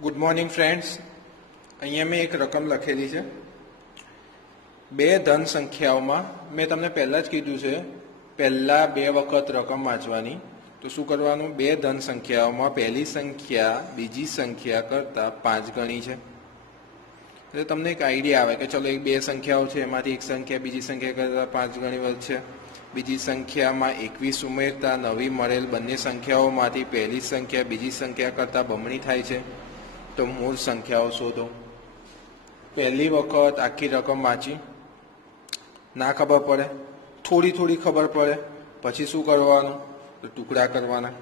Good morning friends. अहींया मैं एक रकम लखेली है। बे धन संख्याओं में मैं तमने पहला ज कीधुं छे, पहला बे वखत रकम वांचवानी। तो शुं करवानुं? बे धन संख्याओं में पहली संख्या बीजी संख्या करता 5 गणी है। એટલે તમને એક આઈડિયા આવે કે ચલો એક બે સંખ્યાઓ છે, એમાંથી એક સંખ્યા બીજી સંખ્યા કરતા 5 ગણી વધશે। બીજી સંખ્યામાં 21 ઉમેરતા નવી મળેલ બંને સંખ્યાઓમાંથી પહેલી સંખ્યા બીજી સંખ્યા કરતા બમણી થાય છે। તો મૂળ સંખ્યાઓ શોધો। પહેલી વખત આખી રકમ વાંચી, ના ખબર પડે, થોડી થોડી ખબર પડે, પછી શું કરવાનું? તો ટુકડા કરવાના।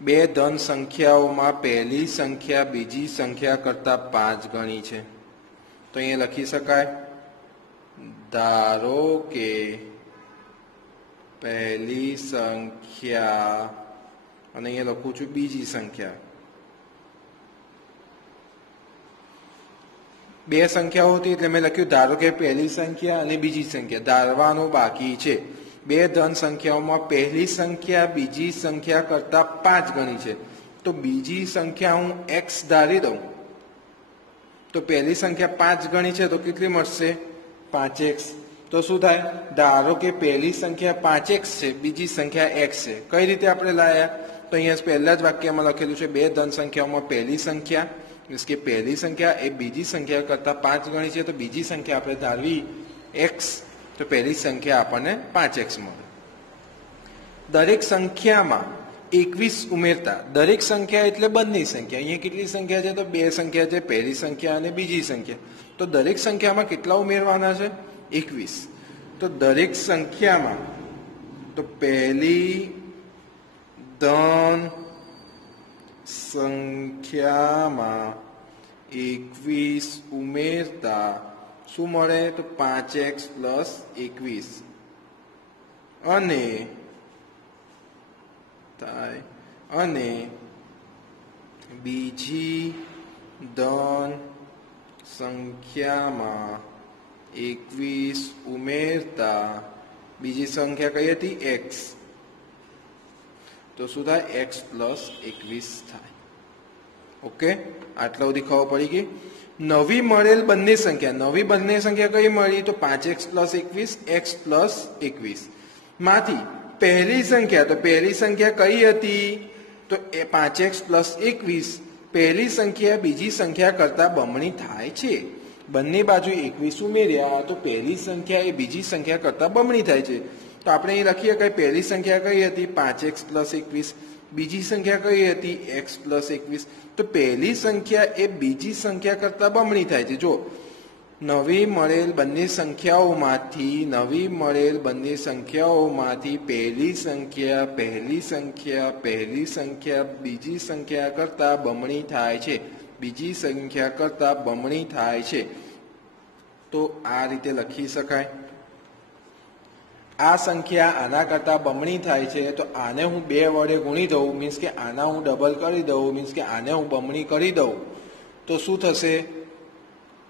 બે ધન સંખ્યાઓમાં પહેલી સંખ્યા બીજી સંખ્યા કરતા 5 ગણી છે। તો અહીંયા લખી શકાય, ધારો કે પહેલી સંખ્યા અને અહીંયા લખું છું બીજી સંખ્યા। બે સંખ્યાઓ હતી એટલે મેં લખ્યું ધારો કે પહેલી સંખ્યા અને બીજી સંખ્યા। ધારવાનું બાકી છે। બે ધન સંખ્યાઓમાં પહેલી સંખ્યા બીજી સંખ્યા કરતા 5 ગણી છે। તો બીજી સંખ્યા હું x ધારી દઉં તો પહેલી સંખ્યા 5 ગણી છે તો કેટલી મળશે? 5x। તો શું થાય? ધારો કે પહેલી સંખ્યા 5x છે, બીજી સંખ્યા x છે। કઈ રીતે આપણે લાયા? તો અહીંયા પહેલા જ વાક્યમાં લખેલું છે બે ધન સંખ્યાઓમાં પહેલી સંખ્યા मीन्स के पहली संख्या ए बीजी संख्या करता 5 गणी है। तो बीजी संख्या आपणे धारवी x, तो पहली संख्या आपने 5x मळे। दरेक संख्या में 21 उमेरता, दरेक संख्या एटले बंने संख्या। अहींया केटली संख्या है? तो बे संख्या है, पहली संख्या और बीजी संख्या। तो दरेक संख्या में केटला उमेरवाना है? 21। तो दरेक संख्या में तो पहली धन संख्या में 21 उमेरता शू मळे? तो 5x प्लस 21 अने बीजी धन संख्या में 21 उमेरता बीजी संख्या कई हती? x। तो शू थाय? x प्लस 21 थाय। ओके, आटला सुधी खबर पड़ी गई। नवी मळेल बंने संख्या, नवी बंने संख्या कई मळी? तो 5x प्लस 21 x प्लस 21 माथी पहली संख्या, तो पहली संख्या कई हती? तो 5x प्लस 21 पहली संख्या बीजी संख्या करता बमणी थाय छे। बंने बाजू 21 उमेर्या तो पहली संख्या ए बीजी संख्या करता बमणी थाय छे। तो आपणे અહીં લખીએ કે પહેલી સંખ્યા કઈ હતી? 5x plus 21। બીજી સંખ્યા કઈ હતી? x plus 21। તો પહેલી સંખ્યા એ બીજી સંખ્યા કરતા બમણી થાય છે। જો નવી મળેલ બંને સંખ્યાઓમાંથી પહેલી સંખ્યા બીજી સંખ્યા કરતા બમણી થાય છે। બીજી સંખ્યા કરતા બમણી થાય છે। તો આ રીતે લખી શકાય। आ संख्या आना करता बमणी थाय छे तो आने हूँ 2 वडे गुणी दऊं, मीन्स के आना हूँ डबल करी दऊं, मीन्स के आने हूँ बमणी करी दऊं तो शू थशे?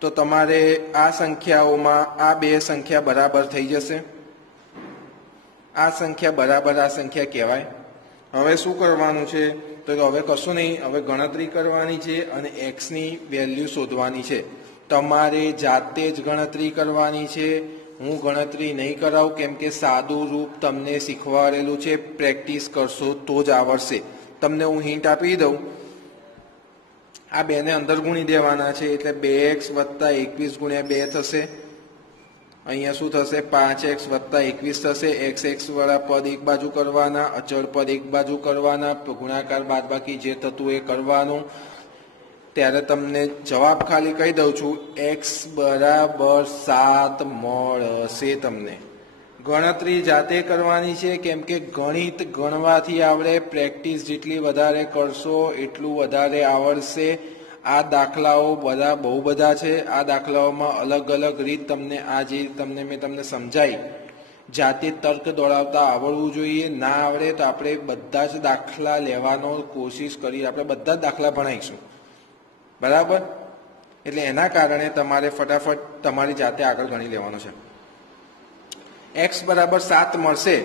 तो तमारे आ संख्याओमां आ बे संख्या बराबर थई जशे। आ संख्या बराबर आ संख्या कहेवाय। हवे शू करवानुं छे? तो हवे कशुं नहीं, हवे गणतरी करवानी छे अने x नी वेल्यू शोधवानी छे। तमारे जाते ज गणतरी करवानी छे। हूँ गणतरी नहीं कराऊं केम के सादू रूप तमने शीखवाडेलुं छे। प्रेक्टिस करशो तो ज आवडशे। तमने हूँ हिंट आपी दऊं। आ बे ने अंदर गुणी देवाना छे एटले 2x वत्ता 21 गुण्या 2 थशे। अहींया शुं थशे? 5x वत्ता 21 थशे। x वाळा पद एक बाजू करवाना, अचल पद एक बाजू करवाना, गुणाकार बादबाकी जे थतुं ए करवानुं। त्यारे तमने जवाब खाली कही दઉં છું, x बराबर 7 મળશે। तमने गणतरी जाते करवानी छे केम के गणित गणवाथी आवडे। प्रेक्टिस जेटली वधारे करशो एटलुं वधारे आवडशे। आ दाखलाओ बधा बहु बधा छे। आ दाखलाओमां अलग अलग रीत तमने आ जे तमने मैं तमने समजाई जाते तर्क दौड़ावता आवडવું જોઈએ। ना आवडे तो आपणे बधा ज दाखला लेવાનો कोशिश करी आपणे बधा ज दाखला भणाईशुं। बराबर? એટલે એના કારણે તમારે ફટાફટ તમારી જાતે આગળ ગણી લેવાનો છે। x બરાબર 7 મળશે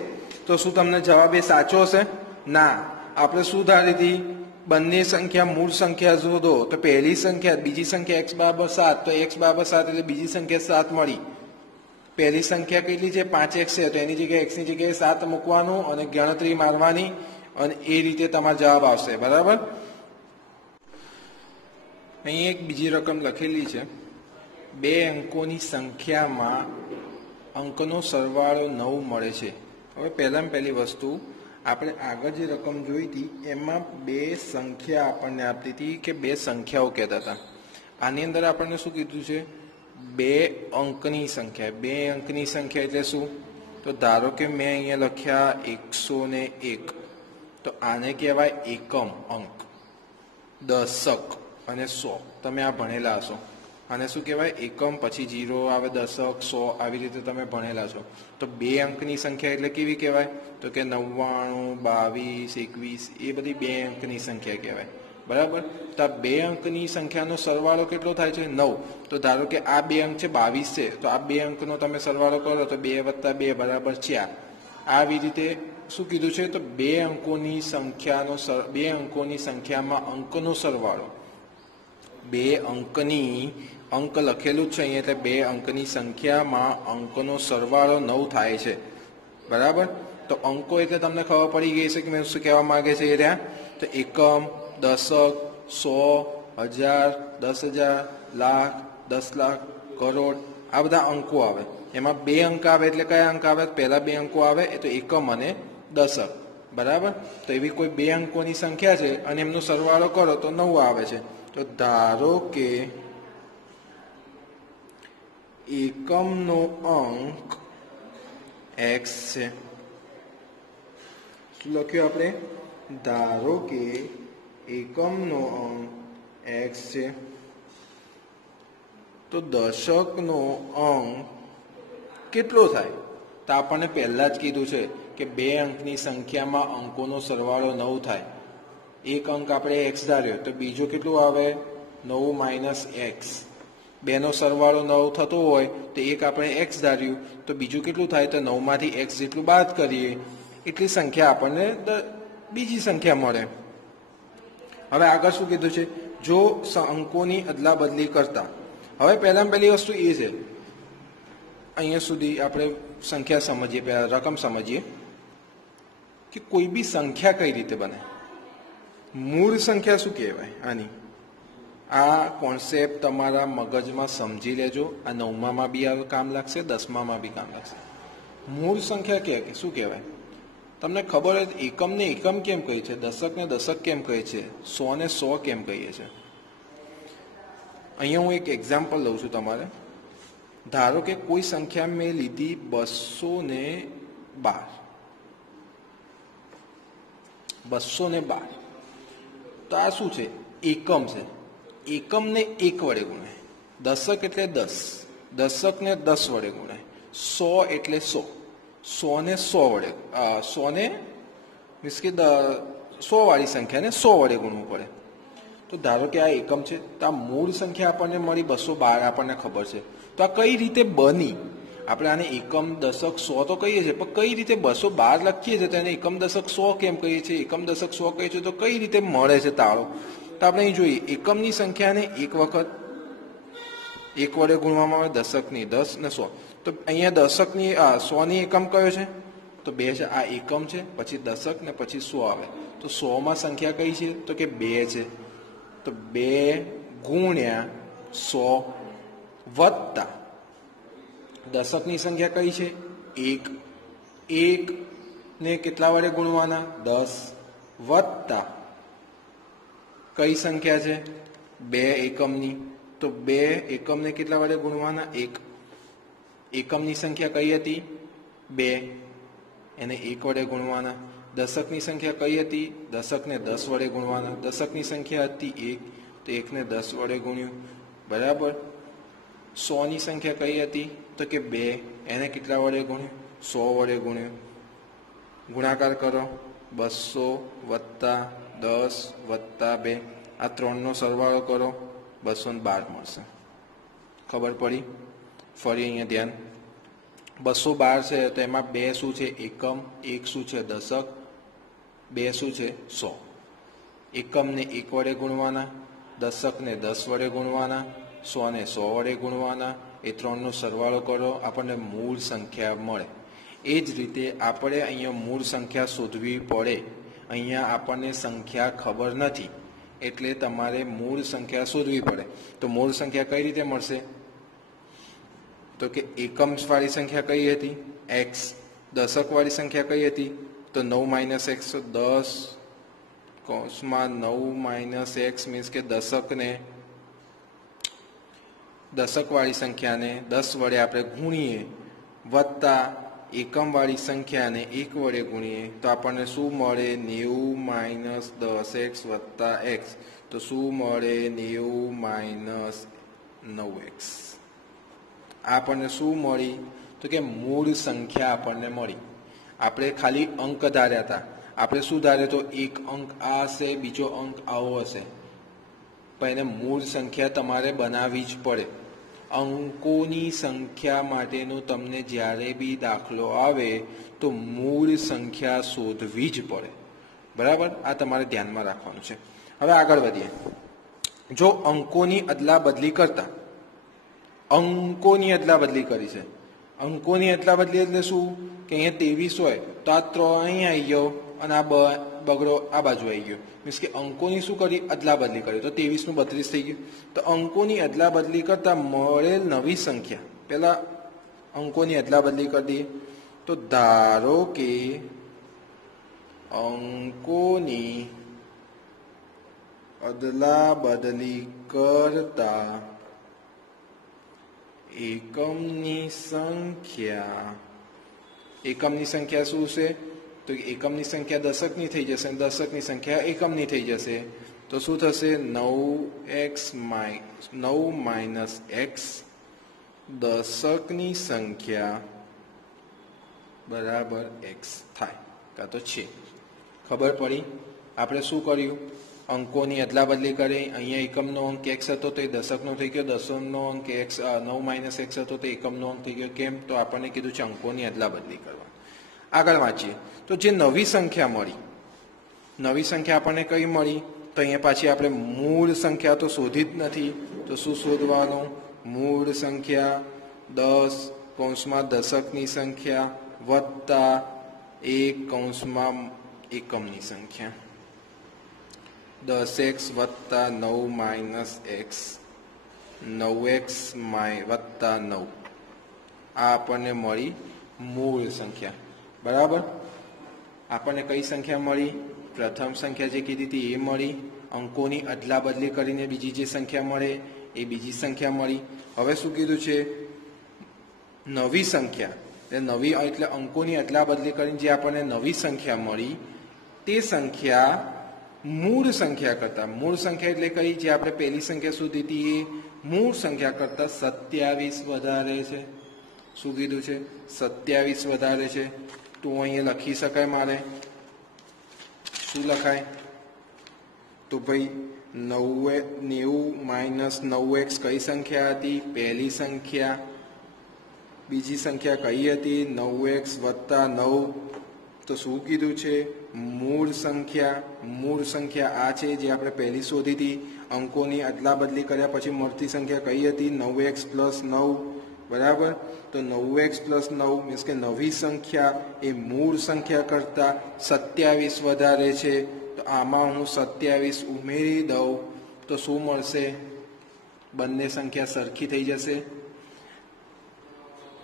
तो શું તમને જવાબ એ સાચો હશે? ના, આપણે શું ધારી હતી બંને સંખ્યા મૂળ સંખ્યા શોધો તો પહેલી સંખ્યા બીજી સંખ્યા x બરાબર 7 તો x બરાબર 7 એટલે બીજી સંખ્યા 7 મળી. પહેલી સંખ્યા કેટલી છે 5x છે તો એની જગ્યાએ x ની જગ્યાએ 7 મૂકવાનું અને ગણતરી મારવાની અને એ રીતે તમારો જવાબ આવશે. બરાબર. અહીં એક બીજી રકમ લખેલી છે, બે અંકોની સંખ્યામાં અંકનો સરવાળો 9 મળે છે. હવે પહેલી વસ્તુ આપણે આગળ જે રકમ જોઈ હતી એમાં બે સંખ્યા આપણને આપતી હતી કે બે સંખ્યાઓ કહેતા હતા. આની અંદર આપણને શું કીધું છે? બે અંકની સંખ્યા. બે અંકની સંખ્યા એટલે શું? તો ધારો કે મેં અહીંયા લખ્યા 101 તો આને કહેવાય એકમ અંક, દશક અને 100. તમે આ ભણેલા હશો. આને શું કહેવાય? એકમ, પછી 0 આવે, દશક, 100 આવી રીતે તમે ભણેલા છો. તો બે અંકની સંખ્યા એટલે કેવી કહેવાય? તો કે 99, 22, 21 એ બધી બે અંકની સંખ્યા કહેવાય. બરાબર. તો આ બે અંકની સંખ્યાનો સરવાળો કેટલો થાય છે? 9. તો ધારો કે આ બે અંક છે 22 છે તો આ બે અંકનો તમે સરવાળો કરો તો 2 + 2 બરાબર 4. આવી રીતે શું કીધું છે? તો બે અંકોની સંખ્યામાં અંકનો સરવાળો, બે અંકની અંક લખેલું જ છે અહીંયા એટલે બે અંકની સંખ્યામાં અંકનો સરવાળો 9 થાય છે. બરાબર. તો અંકો એટલે તમને ખબર પડી ગઈ છે કે મેં શું કહેવા માંગે છે એ રહ્યા. તો એકમ, દશક, 100, 1000, 10,000, લાખ, 10 લાખ, કરોડ આ બધા અંકો આવે. એમાં બે અંક આવે એટલે કયા અંક આવે? પહેલા બે અંકો આવે એ તો એકમ અને દશક. બરાબર. તો એવી કોઈ બે અંકોની સંખ્યા છે અને એમનો સરવાળો કરો તો 9 આવે છે. તો ધારો કે એકમનો અંક x છે. શું લખ્યું આપણે? ધારો કે એકમનો અંક x છે તો દશકનો અંક કેટલો થાય? તો આપણને પહેલા જ કીધું છે કે બે અંકની સંખ્યામાં અંકોનો સરવાળો 9 થાય. એક અંક આપણે x ધાર્યો તો બીજો કેટલું આવે? 9 - x. બેનો સરવાળો 9 થતો હોય તો એક આપણે x ધાર્યું તો બીજું કેટલું થાય? તો 9 માંથી x જેટલું બાદ કરીએ એટલી સંખ્યા આપણને બીજી સંખ્યા મળે. હવે આગળ શું કીધું છે? જો અંકોની અદલા બદલી કરતા. હવે પહેલી વસ્તુ એ છે, અહીંયા સુધી આપણે સંખ્યા સમજીએ, પહેલા રકમ સમજીએ કે કોઈ બી સંખ્યા કઈ રીતે બને. મૂળ સંખ્યા શું કહેવાય? આની આ કોન્સેપ્ટ તમારા મગજમાં સમજી લેજો. આ 9માં બી આ કામ લાગશે, 10માં બી કામ લાગશે. મૂળ સંખ્યા કે શું કહેવાય? તમને ખબર હોય એકમને એકમ કેમ કહે છે, દશકને દશક કેમ કહે છે, 100ને 100 કેમ કહીએ છીએ? અહીંયા હું એક એક્ઝામ્પલ લઉં છું તમારે. ધારો કે કોઈ સંખ્યા મેં લીધી 212. 212 તો આ શું છે? એકમ છે. એકમને 1 વડે ગુણાય. દશક એટલે 10, દશકને 10 વડે ગુણાય. 100 એટલે 100, 100ને 100 વડે 100ને મીન્સ કે 100 વાળી સંખ્યાને 100 વડે ગુણવું પડે. તો ધારો કે આ એકમ છે તો આ મૂળ સંખ્યા આપણને મળી 212 આપણને ખબર છે. તો આ કઈ રીતે બની? આપણે આને એકમ, દશક, 100 તો કહીએ છીએ પણ કઈ રીતે 212 લખીએ છીએ તો એને એકમ, દશક, 100 કેમ કહીએ છીએ? એકમ, દશક, 100 કહીએ છીએ તો કઈ રીતે મળે છે તાળો? તો આપણે અહીં જોઈએ, એકમની સંખ્યાને એક વખત 1 વડે ગુણવામાં આવે, દશકની 10 ને 100. તો અહીંયા દશકની 100ની એકમ કયો છે? તો 2 છે. આ એકમ છે, પછી દશક ને પછી 100 આવે. તો 100માં સંખ્યા કઈ છે? તો કે 2 છે. તો 2 ગુણ્યા 100 વત્તા દશકની સંખ્યા કઈ છે? 1. 1 ને કેટલા વડે ગુણવાના? 10 વત્તા કઈ સંખ્યા છે? 2 એકમની. તો 2 એકમને કેટલા વડે ગુણવાના? 1. એકમની સંખ્યા કઈ હતી? 2, એને 1 વડે ગુણવાના. દશકની સંખ્યા કઈ હતી? દશકને 10 વડે ગુણવાના. દશકની સંખ્યા હતી 1 તો 1 ને 10 વડે ગુણ્યું. બરાબર. 100ની સંખ્યા કઈ હતી? તો કે 2, એને કેટલા વડે ગુણ્યું? 100 વડે ગુણ્યું. ગુણાકાર કરો. 200 વત્તા 10 વત્તા 2 આ 3નો સરવાળો કરો, 212 મળશે. ખબર પડી? ફરી અહીંયા ધ્યાન. 212 છે તો એમાં 2 શું છે? એકમ, 1 શું છે? દશક, 2 શું છે? 100. એકમને 1 વડે ગુણવાના, દશકને 10 વડે ગુણવાના, 100ને 100 વડે ગુણવાના, એ ત્રણનો સરવાળો કરો, આપણને મૂળ સંખ્યા મળે. એ જ રીતે આપણે અહીંયા મૂળ સંખ્યા શોધવી પડે. અહીંયા આપણને સંખ્યા ખબર નથી એટલે તમારે મૂળ સંખ્યા શોધવી પડે. તો મૂળ સંખ્યા કઈ રીતે મળશે? તો કે એકમવાળી સંખ્યા કઈ હતી? એક્સ. દશકવાળી સંખ્યા કઈ હતી? તો 9 - x. 10 કૌંસમાં 9 - x મીન્સ કે દશકવાળી સંખ્યાને 10 વડે આપણે ગુણીએ વત્તા એકમવાળી સંખ્યાને 1 વડે ગુણીએ તો આપણને શું મળે? 90 - 10x વત્તા x. તો શું મળે? 90 - 9x. આપણને શું મળી? તો કે મૂળ સંખ્યા આપણને મળી. આપણે ખાલી અંક ધાર્યા હતા. આપણે શું ધાર્યું? તો એક અંક આ હશે, બીજો અંક આવો હશે, પણ એને મૂળ સંખ્યા તમારે બનાવવી જ પડે. અંકોની સંખ્યા માટેનો તમને જ્યારે બી દાખલો આવે તો મૂળ સંખ્યા શોધવી જ પડે. બરાબર? આ તમારે ધ્યાનમાં રાખવાનું છે. હવે આગળ વધીએ. જો અંકોની અદલા બદલી કરતા, અંકોની અદલા બદલી કરી છે. અંકોની અદલા બદલી એટલે શું? કે અહીંયા 23 હોય તો આ 3 અહીંયા આવી ગયો અને આ બગડો આ બાજુ આવી ગયો. મીન્સ કે અંકોની શું કરી? અદલા બદલી કરી. તો 23 નું 32 થઈ ગયું. તો અંકોની અદલા બદલી કરતા મળેલ નવી સંખ્યા, પેલા અંકોની અદલા બદલી કરી દઈએ. તો ધારો કે અંકોની અદલા બદલી કરતા એકમની સંખ્યા શું છે? તો એકમની સંખ્યા દશકની થઈ જશે અને દશકની સંખ્યા એકમની થઈ જશે. તો શું થશે? 9 - x દશકની સંખ્યા બરાબર x થાય. કાં તો છે. ખબર પડી? આપણે શું કર્યું? અંકોની અદલા બદલી કરી. અહીંયા એકમનો અંક x હતો તો એ દશકનો થઈ ગયો, દશકનો અંક x 9 - x હતો તો એકમનો અંક થઈ ગયો. કેમ? તો આપણને કીધું છે અંકોની અદલા બદલી કરવા. આગળ વાંચીએ. તો જે નવી સંખ્યા મળી, નવી સંખ્યા આપણને કઈ મળી? તો અહીંયા પાછી આપણે મૂળ સંખ્યા તો શોધી જ નથી. તો શું શોધવાનું? મૂળ સંખ્યા 10 કૌંસમાં દશકની સંખ્યા વત્તા 1 કૌંસમાં એકમની સંખ્યા. 10x વત્તા 9 - x, 9x વત્તા 9. આ આપણને મળી મૂળ સંખ્યા. બરાબર? આપણને કઈ સંખ્યા મળી? પ્રથમ સંખ્યા જે કીધી હતી એ મળી. અંકોની અદલા બદલી કરીને બીજી જે સંખ્યા મળે એ બીજી સંખ્યા મળી. હવે શું કીધું છે? નવી સંખ્યા. નવી એટલે અંકોની અદલા બદલી કરીને જે આપણને નવી સંખ્યા મળી તે સંખ્યા મૂળ સંખ્યા કરતા, મૂળ સંખ્યા એટલે કઈ? જે આપણે પહેલી સંખ્યા શોધી હતી એ મૂળ સંખ્યા કરતા 27 વધારે છે. શું કીધું છે? 27 વધારે છે. તો અહીંયા લખી શકાય મારે. શું લખાય? તો ભાઈ 90 - 9x કઈ સંખ્યા હતી? પહેલી સંખ્યા. બીજી સંખ્યા કઈ હતી? 9x વત્તા 9. તો શું કીધું છે? મૂળ સંખ્યા. મૂળ સંખ્યા આ છે જે આપણે પહેલી શોધી હતી. અંકોની અદલા બદલી કર્યા પછી મળતી સંખ્યા કઈ હતી? 9x + 9. બરાબર? તો 9x + 9 મીન્સ કે નવી સંખ્યા એ મૂળ સંખ્યા કરતા 27 વધારે છે. તો આમાં હું 27 ઉમેરી દઉં તો શું મળશે? બંને સંખ્યા સરખી થઈ જશે.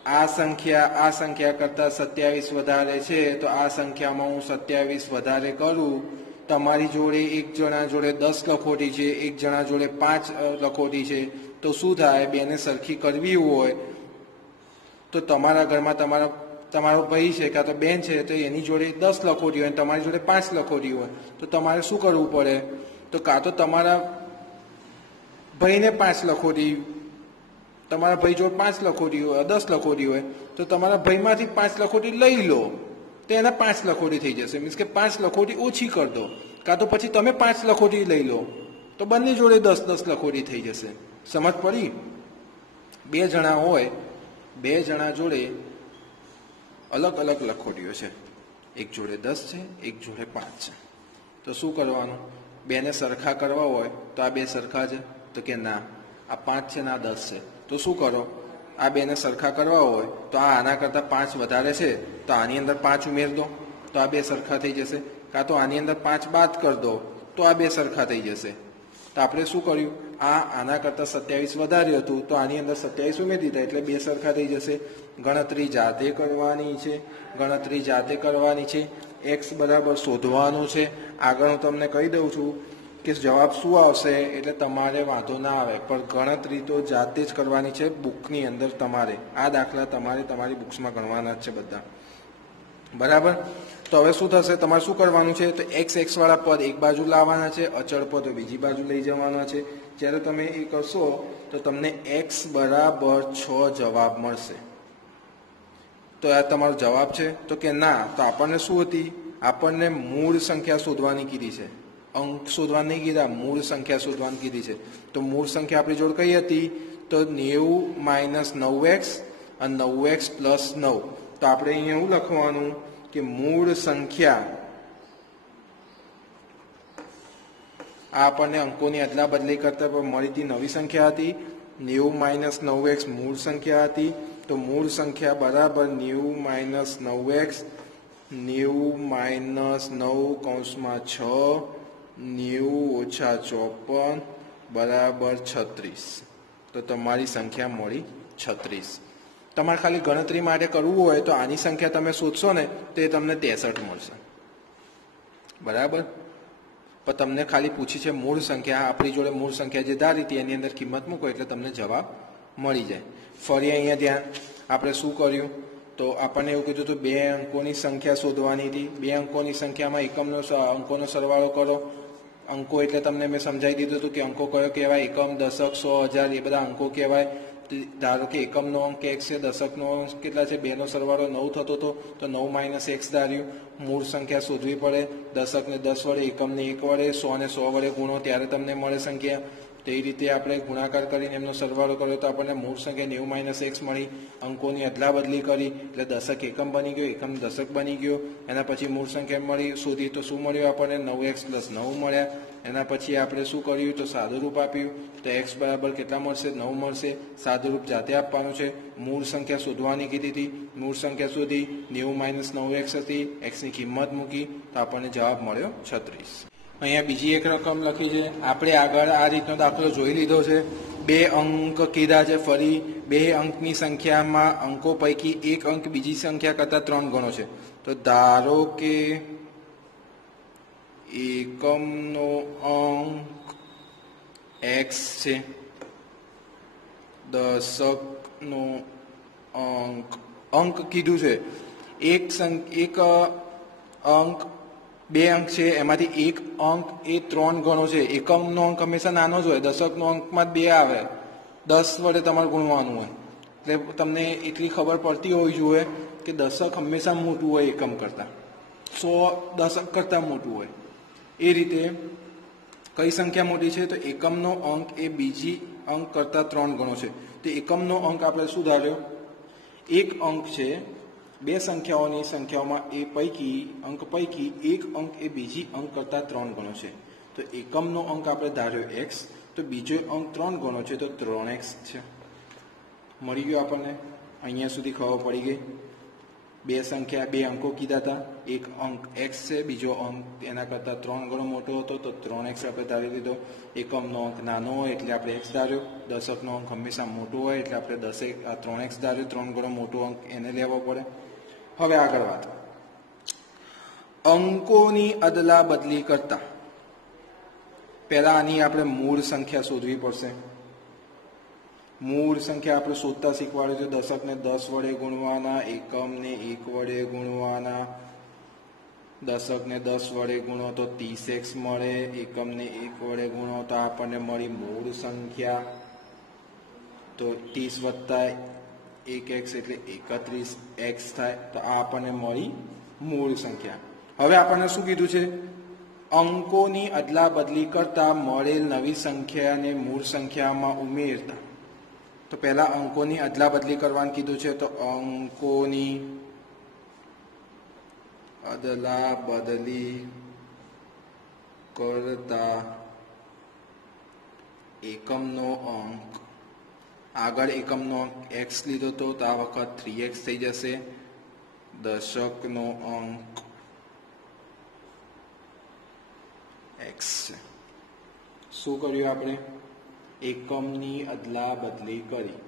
આ સંખ્યા કરતા 27 વધારે છે તો આ સંખ્યામાં હું 27 વધારે કરું. તમારી જોડે એક જણા જોડે 10 લખોટી છે, એક જણા જોડે 5 લખોટી છે. તો શું થાય? બેને સરખી કરવી હોય તો તમારા ઘરમાં તમારો ભાઈ છે કાં તો બેન છે તો એની જોડે 10 લખોટી હોય, તમારી જોડે 5 લખોટી હોય. તો તમારે શું કરવું પડે? તો કાં તો તમારા ભાઈને 5 લખોટી, તમારા ભાઈ જોડે 5 લખોટી હોય, 10 લખોટી હોય તો તમારા ભાઈમાંથી 5 લખોટી લઈ લો તો એના 5 લખોટી થઈ જશે. મીન્સ કે 5 લખોટી ઓછી કરી દો. કાં તો પછી તમે 5 લખોટી લઈ લો તો બંને જોડે 10 લખોટી થઈ જશે. સમજ પડી? 2 જણા હોય, 2 જણા જોડે અલગ અલગ લખોટીઓ છે. એક જોડે 10 છે, એક જોડે 5 છે. તો શું કરવાનું? બેને સરખા કરવા હોય તો આ બે સરખા છે, તો કે ના, આ 5 છે ને આ 10 છે. તો શું કરો, આ બેને સરખા કરવા હોય તો આ આના કરતાં 5 વધારે છે તો આની અંદર 5 ઉમેર દો તો આ બે સરખા થઈ જશે, કાં તો આની અંદર 5 બાદ કરી દો તો આ બે સરખા થઈ જશે. તો આપણે શું કર્યું, આના કરતાં 27 વધારે હતું તો આની અંદર 27 ઉમેરી દીધા એટલે બે સરખા થઈ જશે. ગણતરી જાતે કરવાની છે, ગણતરી જાતે કરવાની છે. x બરાબર શોધવાનું છે. આગળ હું તમને કહી દઉં છું કે જવાબ શું આવશે એટલે તમારે વાંધો ના આવે, પણ ગણતરી તો જાતે જ કરવાની છે બુકની અંદર. તમારે આ દાખલા તમારે તમારી બુક્સમાં ગણવાના જ છે બધા, બરાબર. તો હવે શું થશે, તમારે શું કરવાનું છે, તો x વાળા પદ એક બાજુ લાવવાના છે, અચળ પદ બીજી બાજુ લઈ જવાના છે. જ્યારે તમે એ કરશો તો તમને x બરાબર 6 જવાબ મળશે. તો આ તમારો જવાબ છે, તો કે ના, તો આપણને શું હતી, આપણને મૂળ સંખ્યા શોધવાની કીધી છે, અંક શોધવા નહીં કીધા, મૂળ સંખ્યા શોધવાની કીધી છે. તો મૂળ સંખ્યા આપણી જોડે કઈ હતી, તો 90 - 9x અને 9x + 9. તો આપણે અહીંયા એવું લખવાનું કે મૂળ સંખ્યા, આ આપણને અંકોની અદલા બદલી કરતા મળીતી નવી સંખ્યા હતી. 90 - 9x મૂળ સંખ્યા હતી. તો મૂળ સંખ્યા બરાબર 90 - 9x, 90 - 9 કૌંસમાં 6, 90 - 54 બરાબર 36. તો તમારી સંખ્યા મળી 36. તમારે ખાલી ગણતરી માટે કરવું હોય તો આની સંખ્યા તમે શોધશો ને તો એ તમને 63 મળશે, બરાબર. પણ તમને ખાલી પૂછી છે મૂળ સંખ્યા, આપણી જોડે મૂળ સંખ્યા જે ધારી હતી એની અંદર કિંમત મૂકો એટલે તમને જવાબ મળી જાય. ફરી અહીંયા ત્યાં આપણે શું કર્યું, તો આપણને એવું કીધું હતું 2 અંકોની સંખ્યા શોધવાની હતી. 2 અંકોની સંખ્યામાં અંકોનો સરવાળો કરો. અંકો એટલે તમને મેં સમજાવી દીધું હતું કે અંકો કયો કહેવાય, એકમ, દશક, 100, 1000 એ બધા અંકો કહેવાય. ધારો કે એકમનો અંક x છે, દશકનો અંક કેટલા છે, 2નો સરવાળો 9 થતો હતો તો 9 - x ધાર્યું. મૂળ સંખ્યા શોધવી પડે, દશકને 10 વડે, એકમને 1 વડે, 100ને 100 વડે ગુણો ત્યારે તમને મળે સંખ્યા. તો એ રીતે આપણે ગુણાકાર કરીને એમનો સરવાળો કર્યો તો આપણને મૂળ સંખ્યા 90 - x મળી. અંકોની અદલા બદલી કરી એટલે દશક એકમ બની ગયો, એકમ દશક બની ગયો. એના પછી મૂળ સંખ્યા મળી, શોધી તો શું મળ્યું આપણને, 9x + 9 મળ્યા. એના પછી આપણે શું કર્યું, તો સાદુરૂપ આપ્યું. તો x બરાબર કેટલા મળશે, 9 મળશે. સાદુરૂપ જાતે આપવાનું છે. મૂળ સંખ્યા શોધવાની કીધી હતી, મૂળ સંખ્યા શોધી, 90 - 9x હતી, x ની કિંમત મૂકી તો આપણને જવાબ મળ્યો 36. અહીંયા બીજી એક રકમ લખી છે. આપણે આગળ આ રીતનો દાખલો જોઈ લીધો છે. 2 અંક કીધા છે. ફરી 2 અંકની સંખ્યામાં અંકો પૈકી એક અંક બીજી સંખ્યા કરતાં 3 ગણો છે. તો ધારો કે એકમનો અંક x છે, દશકનો અંક કીધું છે, એક અંક 2 અંક છે, એમાંથી એક અંક એ 3 ગણો છે. એકમનો અંક હંમેશા નાનો જ હોય, દશકનો અંકમાં 2 આવે, 10 વડે તમારે ગુણવાનું હોય. એટલે તમને એટલી ખબર પડતી હોવી જોઈએ કે દશક હંમેશા મોટું હોય એકમ કરતાં, 100 દશક કરતાં મોટું હોય. એ રીતે કઈ સંખ્યા મોટી છે, તો એકમનો અંક એ બીજી અંક કરતાં 3 ગણો છે. તો એકમનો અંક આપણે શું ધાર્યો, એક અંક છે, 2 સંખ્યાઓની સંખ્યાઓમાં અંક પૈકી એક અંક એ બીજી અંક કરતાં 3 ગણો છે. તો એકમનો અંક આપણે ધાર્યો x, તો બીજો અંક 3 ગણો છે તો 3x છે. મળી ગયો આપણને, અહીંયા સુધી ખબર પડી ગઈ. 2 અંકો કીધા હતા, એક અંક x છે, બીજો અંક એના કરતાં 3 ગણો મોટો હતો તો 3x આપણે ધારી લીધો. એકમનો અંક નાનો હોય એટલે આપણે x ધાર્યો, દશકનો અંક હંમેશા મોટો હોય એટલે આપણે 3x ધાર્યો, 3 ગણો મોટો અંક એને લેવો પડે. હવે આગળ વાત, અંકોની અદલા બદલી કરતા પહેલા આની આપણે મૂળ સંખ્યા શોધવી પડશે. મૂળ સંખ્યા આપણે શોધતા શીખવાડ્યું છે. દશકને 10 વડે ગુણવાના, એકમને 1 વડે ગુણવાના. દશકને 10 વડે ગુણો તો 30x મળે, એકમને 1 વડે ગુણો તો આપણને મળી મૂળ સંખ્યા. તો 30 + 1x એટલે 31x થાય. તો આ આપણને મળી મૂળ સંખ્યા. હવે આપણને શું કીધું છે, અંકોની અદલા બદલી કરતા મળેલ નવી સંખ્યાને મૂળ સંખ્યામાં ઉમેરતા. તો પહેલા અંકોની અદલા બદલી કરવાનું કીધું છે. તો અંકોની અદલા બદલી કરતા એકમનો અંક આગળ એકમનો અંક x લીધો તો આ વખત 3x થઈ જશે. દશકનો અંક x છે. શું કર્યું આપણે? એકમની અદલા બદલી કરી,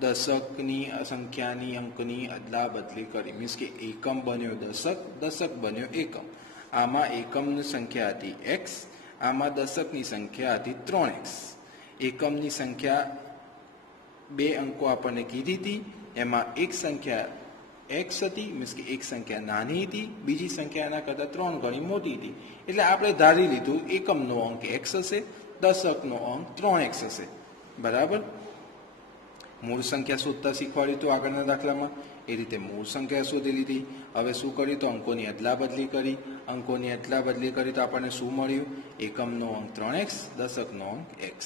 દશકની સંખ્યાની અંકની અદલા બદલી કરી. મીન્સ કે એકમ બન્યો દશક, દશક બન્યો એકમ. આમાં એકમની સંખ્યા હતી x, આમાં દશકની સંખ્યા હતી 3x. એકમની સંખ્યા બે અંકો આપણને કીધી હતી, એમાં એક સંખ્યા x હતી, મીન્સ કે એક સંખ્યા નાની હતી, બીજી સંખ્યા એના કરતાં 3 ગણી મોટી હતી. એટલે આપણે ધારી લીધું એકમનો અંક x હશે, દશકનો અંક 3x હશે. બરાબર. મૂળ સંખ્યા શોધતા શીખવાડ્યું હતું આગળના દાખલામાં, એ રીતે મૂળ સંખ્યા શોધી લીધી. હવે શું કર્યું? તો અંકોની અદલા બદલી કરી. અંકોની અદલા બદલી કરી તો આપણને શું મળ્યું? એકમનો અંક 3x, દશકનો અંક x.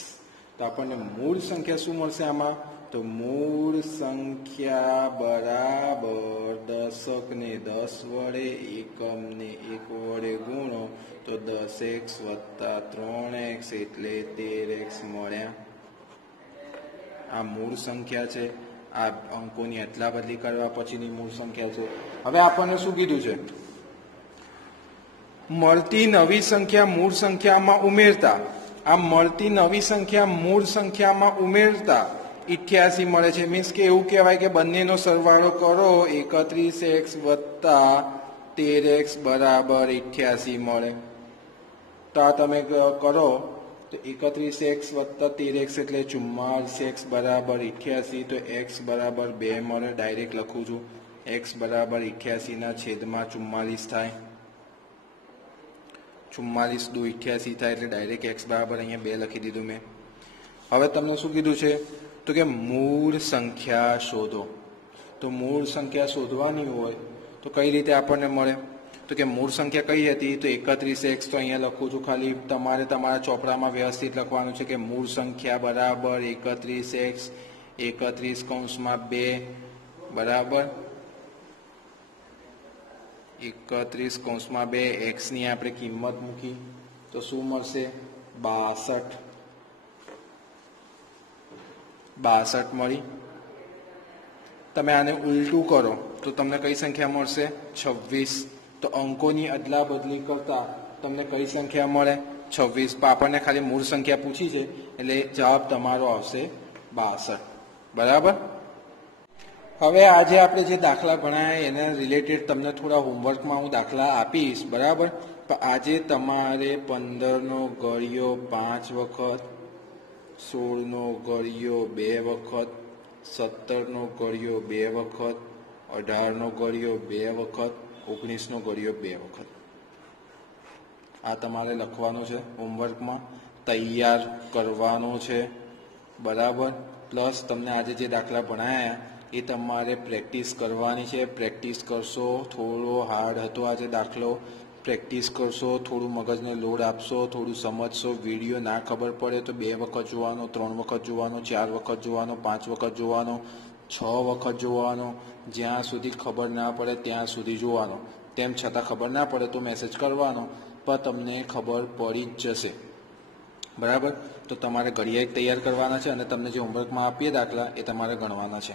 તો આપણને મૂળ સંખ્યા શું મળશે આમાં? તો મૂળ સંખ્યા બરાબર દશકને 10 વડે, એકમને 1 વડે ગુણો તો 10x વત્તા 3x એટલે 13x મળ્યા. આ મૂળ સંખ્યા છે. આ અંકોની અદલા બદલી કરવા પછીની મૂળ સંખ્યા છે. હવે આપણને શું કીધું છે? મળતી નવી સંખ્યા મૂળ સંખ્યામાં ઉમેરતા. આ મળતી નવી સંખ્યા મૂળ સંખ્યામાં ઉમેરતા 88 મળે છે. મીન્સ કે એવું કહેવાય કે બંનેનો સરવાળો કરો, 31x વત્તા 13x બરાબર 88 મળે. તો આ તમે કરો તો 31x વત્તા 13x એટલે 44x બરાબર 88. તો x બરાબર 2 મળે. ડાયરેક્ટ લખું છું, x બરાબર 88 ના છેદમાં 44 થાય. 44 દુ 88 થાય એટલે ડાયરેક્ટ x બરાબર અહીંયા 2 લખી દીધું મેં. હવે તમને શું કીધું છે? તો કે મૂળ સંખ્યા શોધો. તો મૂળ સંખ્યા શોધવાની હોય તો કઈ રીતે આપણને મળે? તો કે મૂળ સંખ્યા કઈ હતી? તો 31x. તો અહીંયા લખું છું, ખાલી તમારે તમારા ચોપડામાં વ્યવસ્થિત લખવાનું છે કે મૂળ સંખ્યા બરાબર 31x, 31 કૌંસમાં 2 બરાબર 31 કૌંસમાં 2. x ની આપણે કિંમત મૂકી તો શું મળશે? 62 મળી. તમે આને ઉલટું કરો તો તમને કઈ સંખ્યા મળશે? 26. તો અંકોની અદલા બદલી કરતા તમને કઈ સંખ્યા મળે? 26. આપણને ખાલી મૂળ સંખ્યા પૂછી છે એટલે જવાબ તમારો આવશે 62. બરાબર. હવે આજે આપણે જે દાખલા ભણાયા એના રિલેટેડ તમને થોડા હોમવર્કમાં હું દાખલા આપીશ. બરાબર. તો આજે તમારે 15નો ઘડિયો 5 વખત, 16નો ઘડિયો 2 વખત, 17નો ઘડિયો 2 વખત, 18નો ઘડિયો 2 વખત, 19નો ઘડિયો 2 વખત આ તમારે લખવાનું છે, હોમવર્કમાં તૈયાર કરવાનો છે. બરાબર. પ્લસ તમને આજે જે દાખલા ભણાયા એ તમારે પ્રેક્ટિસ કરવાની છે. પ્રેક્ટિસ કરશો. થોડો હાર્ડ હતો આજે દાખલો. પ્રેક્ટિસ કરશો, થોડું મગજને લોડ આપશો, થોડું સમજશો. વિડીયો ના ખબર પડે તો 2 વખત જોવાનો, 3 વખત જોવાનો, 4 વખત જોવાનો, 5 વખત જોવાનો, 6 વખત જોવાનો. જ્યાં સુધી ખબર ના પડે ત્યાં સુધી જોવાનો. તેમ છતાં ખબર ના પડે તો મેસેજ કરવાનો, પણ તમને ખબર પડી જ જશે. બરાબર. તો તમારે ઘડિયા તૈયાર કરવાના છે અને તમને જે હોમવર્કમાં આપીએ દાખલા એ તમારે ગણવાના છે.